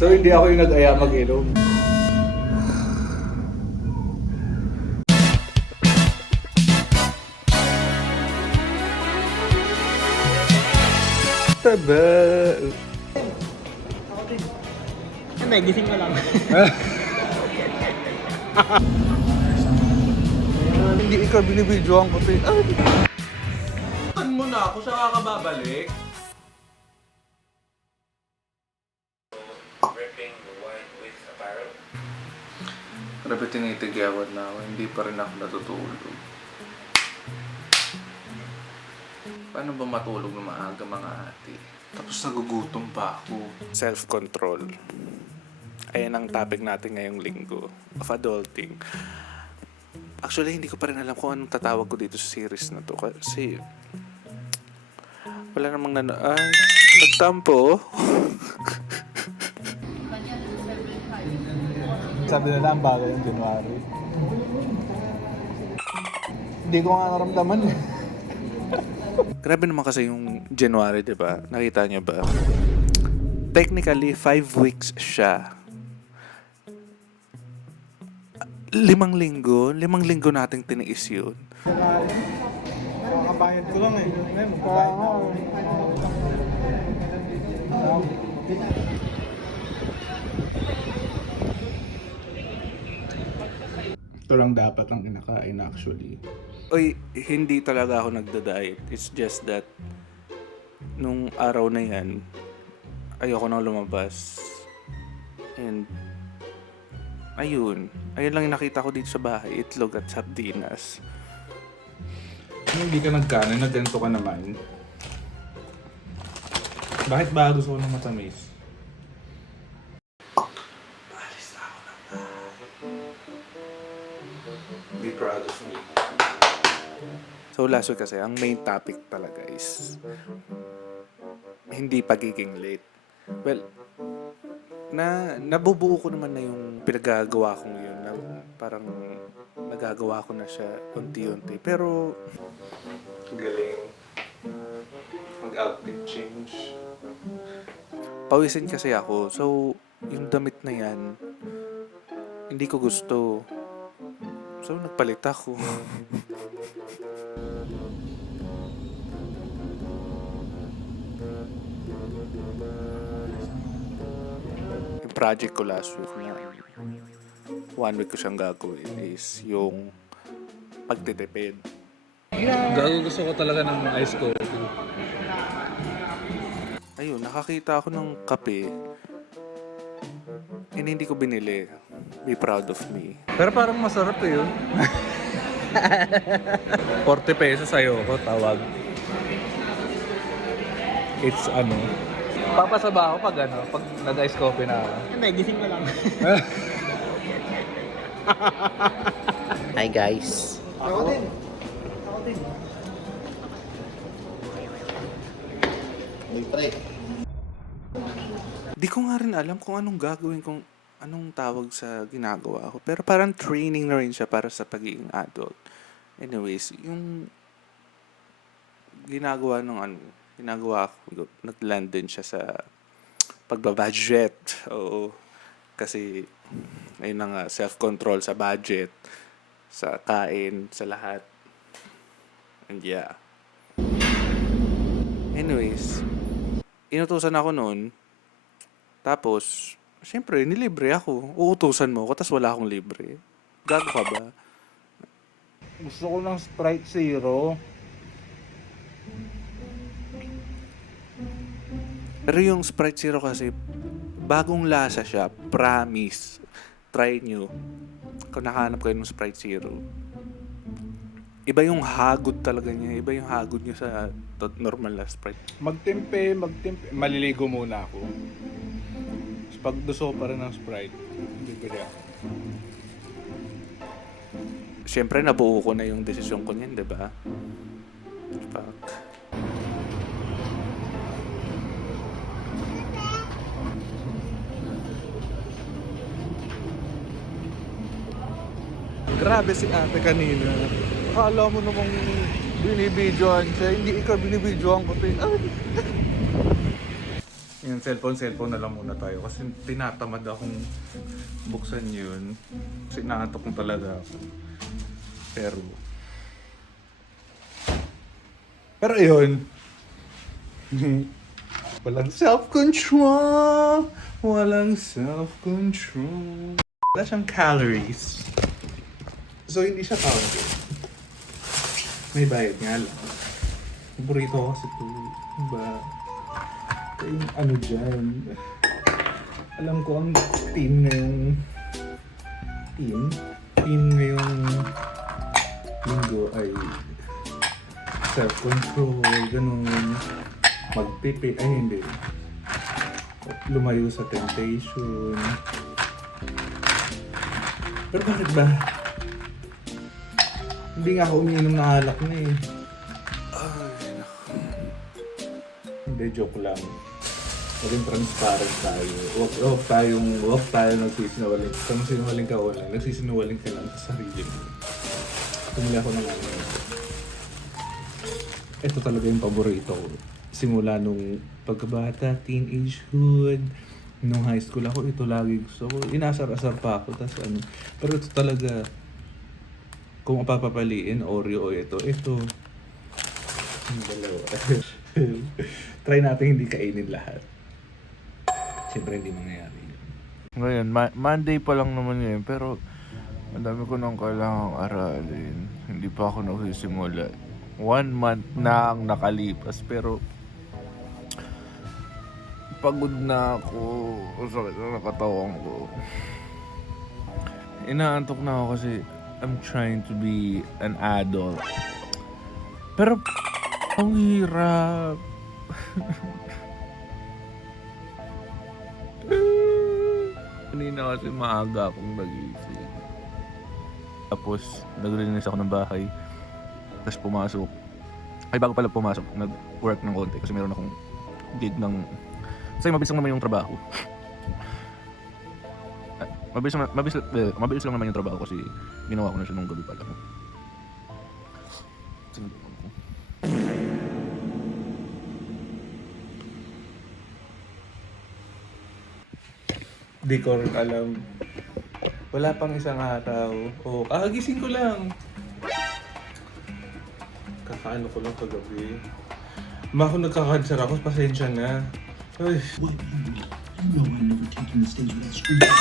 So hindi ako yung nag-aya mag-inom. Taba. May gising ko lang. Hindi ikaw binibidyoan ko to. Saan mo na ako? Saan ka babalik? Ripping the wine with apparel. Grabe tinitigyawan na ako. Hindi pa rin ako natutulog. Paano ba matulog na maaga mga ate? Tapos nagugutom pa ako. Self-control. Ayan ang topic natin ngayong linggo of adulting. Actually, hindi ko pa rin alam kung anong tatawag ko dito sa series na to. Kasi wala namang nagtampo. Sabi nila ang bagay yung January. Hindi ko nga naramdaman eh. Grabe naman kasi yung January, di ba? Nakita niyo ba? Technically, 5 weeks siya. 5 linggo nating tiniis yun. Makakabayad ko lang eh. Ngayon, magkabayad na ako. Ito lang dapat ang kinakain actually. Oy, hindi talaga ako nagda-diet. It's just that nung araw na yan, ayoko nang lumabas. And ayun lang yung nakita ko dito sa bahay, itlog at sardinas. Hindi ka nagkanin, nagganto ka naman. Bakit ba gusto ko ng matamis? Be proud of me. So last week kasi, ang main topic talaga is hindi pagiging late. Well, nabubuo ko naman na yung pinagagawa kong yun. Na parang nagagawa ko na siya unti-unti. Pero Galing. Mag-outfit change. pawisin kasi ako. So, yung damit na yan, hindi ko gusto. So, nagpalit ako. Yung project ko last week na 1 week ko siyang gagawin is yung pagtitipid. Gago gusto ko talaga ng ice coffee. Ayun, nakakita ako ng kape and hindi ko binili. Be proud of me. Pero parang masarap eh yun. 40 pesos sa'yo ko tawag. It's ano. Papasaba ako pag nag-ice coffee na ako. May gising ko lang. Hi guys. Ako din. Di ko nga rin alam kung anong gagawin kung anong tawag sa ginagawa ko. Pero parang training na rin siya para sa pagiging adult. Anyways, yung ginagawa ko, nag-land din siya sa pagbabudget. Oo. Kasi, ayun na nga, self-control sa budget, sa kain, sa lahat. And yeah. Anyways, inutusan ako noon. Tapos, siyempre, nilibre ako. Uutusan mo ako, tapos wala akong libre. Gago ka ba? Gusto ko ng Sprite Zero. Pero yung Sprite Zero kasi, bagong lasa siya. Promise. Try nyo. Kung nakahanap kayo ng Sprite Zero. Iba yung hagod talaga niya. Iba yung hagod niya sa normal na Sprite. Magtimpe. Maliligo muna ako. Pag gusto ko pa rin ng Sprite, bibili ako. Siyempre, nabuo ko na yung desisyon ko niyan, di ba? Fuck. Grabe si ate kanina. Akala mo namang binibidyoan siya. Hindi ikaw binibidyoan ko. Yung cellphone na lang muna tayo kasi tinatamad akong buksan yun. Kasi nakatok na talaga ako. Pero yun. Walang self-control. Walang self-control. Wala siyang calories. So hindi siya counted. May bayad nga lang. Paborito ko kasi ito. Diba? Ito yung ano dyan. Alam ko ang team ngayong linggo ay self-control, ganun. Magpipi, ay hindi. Lumayo sa temptation. Pero bakit ba? Hindi nga ako umiinom ng alak na eh. Hindi, joke lang. Maging transparent tayo. Huwag tayo nagsisinungaling. Kung sinungaling ka wala, nagsisinungaling ka lang sa sarili mo. Tumuli ako ng ano. Ito talaga yung paborito ko. Simula nung pagkabata, teenagehood, nung high school ako, ito lagi gusto ko. Inasar-asar pa ako. Tas ano. Pero ito talaga, kung papapaliin, Oreo o ito. Yung dalawa. Try natin hindi kainin lahat. Siyempre hindi mangyayari yun. Ngayon, Monday pa lang naman yun, pero ang dami ko nang kailangang aralin. Hindi pa ako nagsisimula. 1 month na ang nakalipas, pero pagod na ako. Sakit na nakatawan ko. Inaantok na ako kasi I'm trying to be an adult. Pero ang hirap. Kanina kasi maaga akong nagising. Tapos naglinis ako ng bahay. Tapos pumasok. Ay, bago pala pumasok, nag-work ng konti kasi meron akong gig ng... Kasi mabilis lang naman yung trabaho. Mabilis lang naman yung trabaho kasi ginawa ko na siya nung gabi pa lang. Di ko rin alam. Wala pang isang araw. O, kakagising ko lang. Kakaano ko lang kagabi. Ako nagkakansar ako, pasensya na. Ay. What you know I'm never taking the stage without screaming.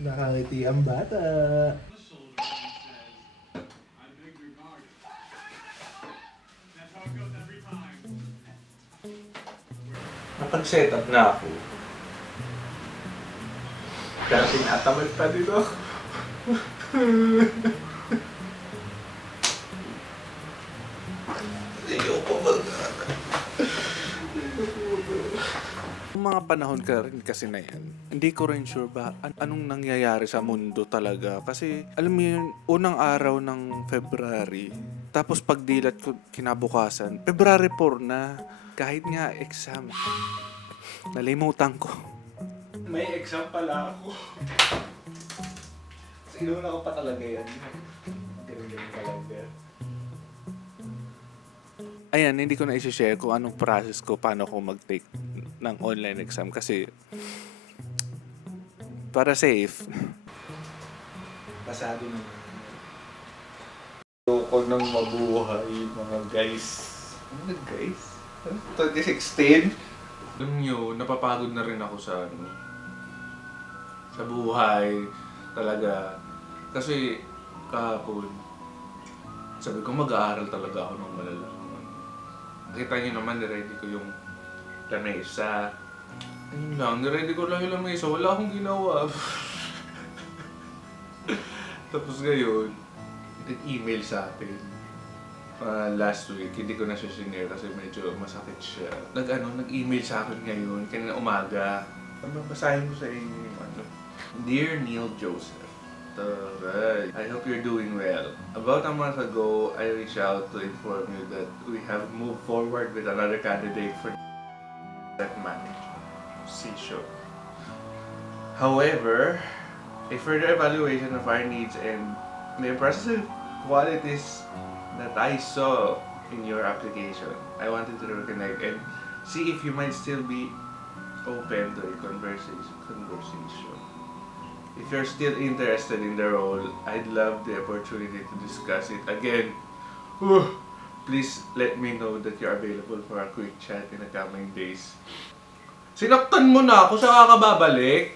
Nakangiti ang bata. Napag-set up na ako. Pero tinatamad pa dito. Yung mga panahon ka rin kasi na yan, hindi ko rin sure ba anong nangyayari sa mundo talaga. Kasi alam mo yun, unang araw ng February, tapos pagdilat ko kinabukasan, February 4 na, kahit nga exam. Nalimutan ko. May exam pala ako. Sinuna ko pa talaga yan. Ganun talaga. Ayan, hindi ko na isi-share kung anong process ko, paano ko mag-take ng online exam kasi para safe. Pasado na. Ayoko nang mabuhay, mga guys. Ano guys? 2016? Alam nyo, napapagod na rin ako sa buhay talaga. Kasi kahapon, sabi ko mag-aaral talaga ako ng malala. Nakita nyo naman, niready ko yung lamesa. Ayun lang, niready ko lang yung lamesa. Wala akong ginawa. Tapos ngayon, nag-email sa atin. Last week, hindi ko na siya sinare kasi medyo masakit siya. Nag-email sa akin ngayon, kanina umaga. Babasahin ko sa inyo yung ano. Dear Neil Joseph, Alright. I hope you're doing well. About a month ago, I reached out to inform you that we have moved forward with another candidate for that manager position. However, a further evaluation of our needs and the impressive qualities that I saw in your application. I wanted to reconnect and see if you might still be open to a conversation. If you're still interested in the role, I'd love the opportunity to discuss it again. Please let me know that you're available for a quick chat in the coming days. Sinaktan mo na ako, saan ka babalik?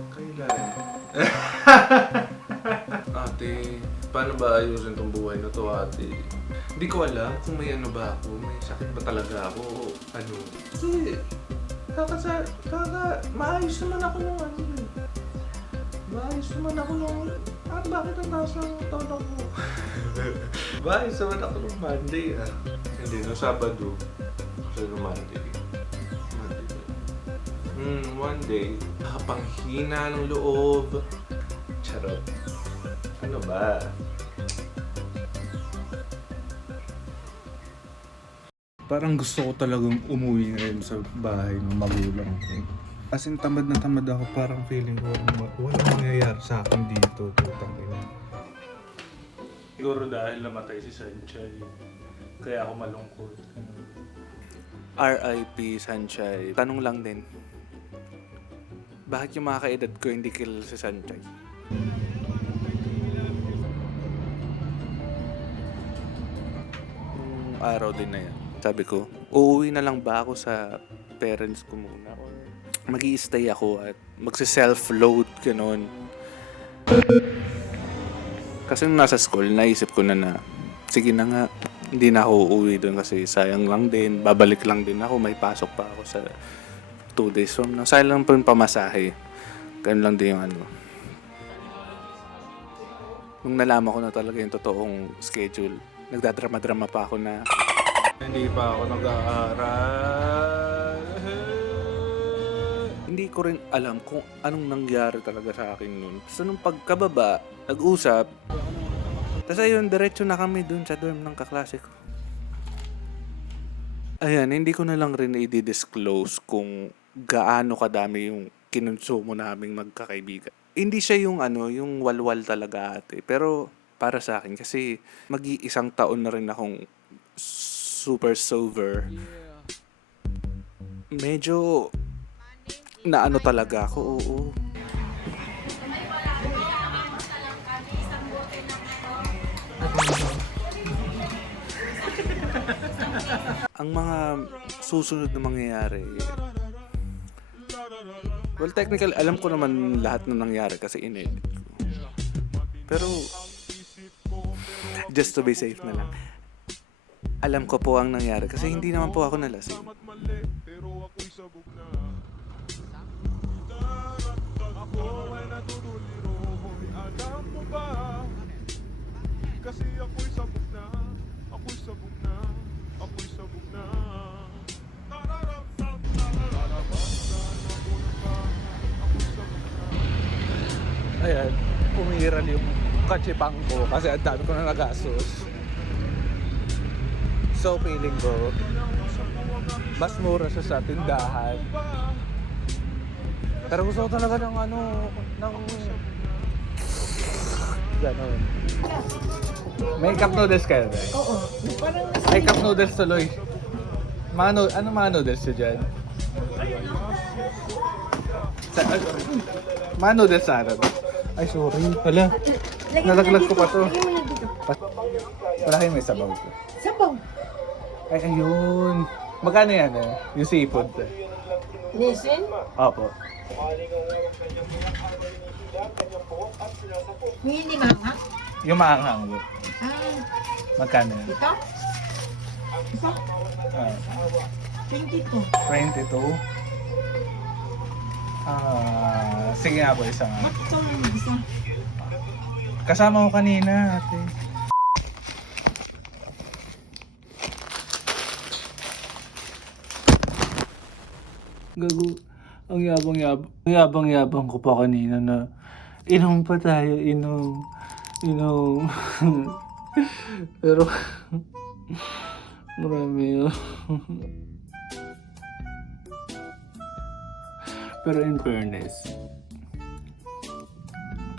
Kailan? Ate, paano ba ayusin tong buhay na to, ate? Hindi ko alam kung may ano ba ako, may sakit ba talaga ako, o ano. Kasi, maayos naman ako nung ano. Maayos naman ako nung, bakit ang taas ng tono ko? Maayos naman ako nung Monday, Hindi, nung Sabado. Kasi nung Monday. One day, panghina ng loob. Charot. Ano ba? Parang gusto ko talagang umuwi ngayon sa bahay ng magulang ko. As in, tamad na tamad ako. Parang feeling ko walang mangyayari sa akin dito. Putang ina. Siguro dahil namatay si Sanchay. Kaya ako malungkot. RIP Sanchay. Tanong lang din. Bakit yung mga kaedad ko hindi kilala si Sanchay? Nung araw din na yan, sabi ko, uuwi na lang ba ako sa parents ko muna? Or mag-i-stay ako at magsi-self-load, gano'n. Kasi nung nasa school, naisip ko na sige na nga, hindi na ako uuwi doon kasi sayang lang din, babalik lang din ako, may pasok pa ako sa 2 days from now. Sayang lang po yung pamasahe. Ganun lang din yung ano. Nung nalaman ko na talaga yung totoong schedule, nagdadrama-drama pa ako na hindi pa ako nag-aaral. Hindi ko rin alam kung anong nangyari talaga sa akin nun. So nung pagkababa, nag-usap. Tapos ayun, diretso na kami dun sa dorm ng kaklase ko. Ayan, hindi ko na lang rin i-disclose kung gaano kadami yung kinonsumo naming magkakaibigan. Hindi siya yung yung walwal talaga ate. Pero para sa akin, kasi mag-iisang taon na rin akong super sober. Medyo naano talaga ako, oo. Ang mga susunod na mangyayari, well, technically, alam ko naman lahat na nangyari kasi in-edit ko. Pero, just to be safe na lang, alam ko po ang nangyari kasi hindi naman po ako nalasing. Kasi ako'y sabog na, ako'y sabog na, ako'y sabog na. Ayan, umiiral yung katsipang ko kasi ang dami ko na nagastos. So feeling ko, mas mura siya sa tindahan. Pero gusto ko talaga ng ganon. May cup noodles kayo ba? Oo. Parang Ay, cup noodles tuloy. Ano mga noodles yun dyan? Mga noodles sa akin. Ay, sorry. Wala. Nalaglag ko pa to. Lagyan mo na dito. Wala kayong may sabaw ko. Sabaw. Ay, ayun. Magkano yan yung seafood? Listen. Opo. May hindi mama. Yung maanghang mo. Ah, Magkano yan? ito? Ito? Ah, 22. 22. Sige nga po, isa nga. Ito lang isa. Kasama ko kanina, ate. Gago. Ang yabang-yabang ko pa kanina na inom pa tayo, inom. Pero marami yun. Pero in fairness,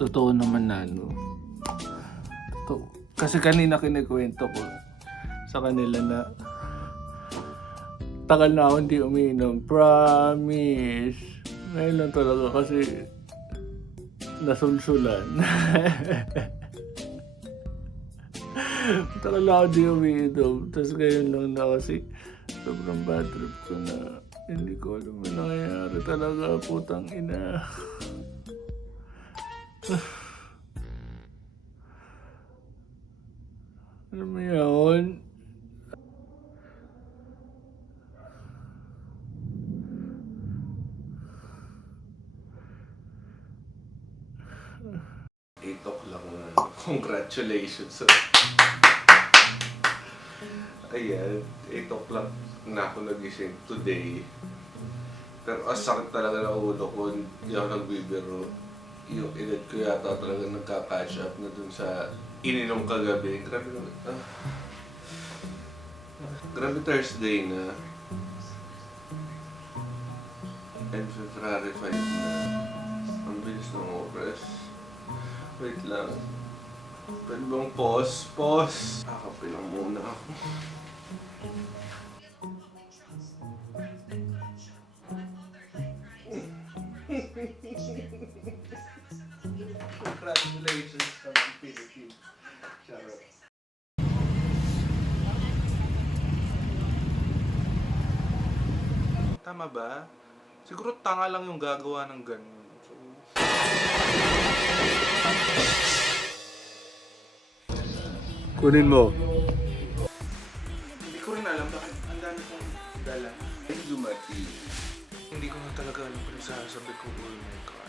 totoo naman na ano. Kasi kanina kinikwento ko sa kanila na tagal na ako hindi umiinom. Promise. Ngayon lang talaga kasi nasulsulan. Tagal na ako hindi umiinom. Tapos ngayon lang na kasi sobrang bad trip ko na hindi ko alam na nangyayari talaga. Putang ina. Alam mo yun? O'clock na. Congratulations. Ayan, 8 o'clock na ako nagising today. Pero ang sakit talaga ng ulo ko, hindi ako nagbibiro. Yung edad ko yata talaga nagka-catch up na dun sa ininom kagabi. Grabe naman. Grabe Thursday na. And February 5 na. Ang bilis ng oras. Wait lang. Pwede bang pause? Pause! Kakapin lang muna ako. Congratulations sa mga Philippines. Charot. Tama ba? Siguro tanga lang yung gagawa ng ganun. So, Kunin mo. hindi ko rin alam bakit ang dami kong dala. Ay, dumating. Hindi ko na talaga alam kung sasabi ko, oh my God.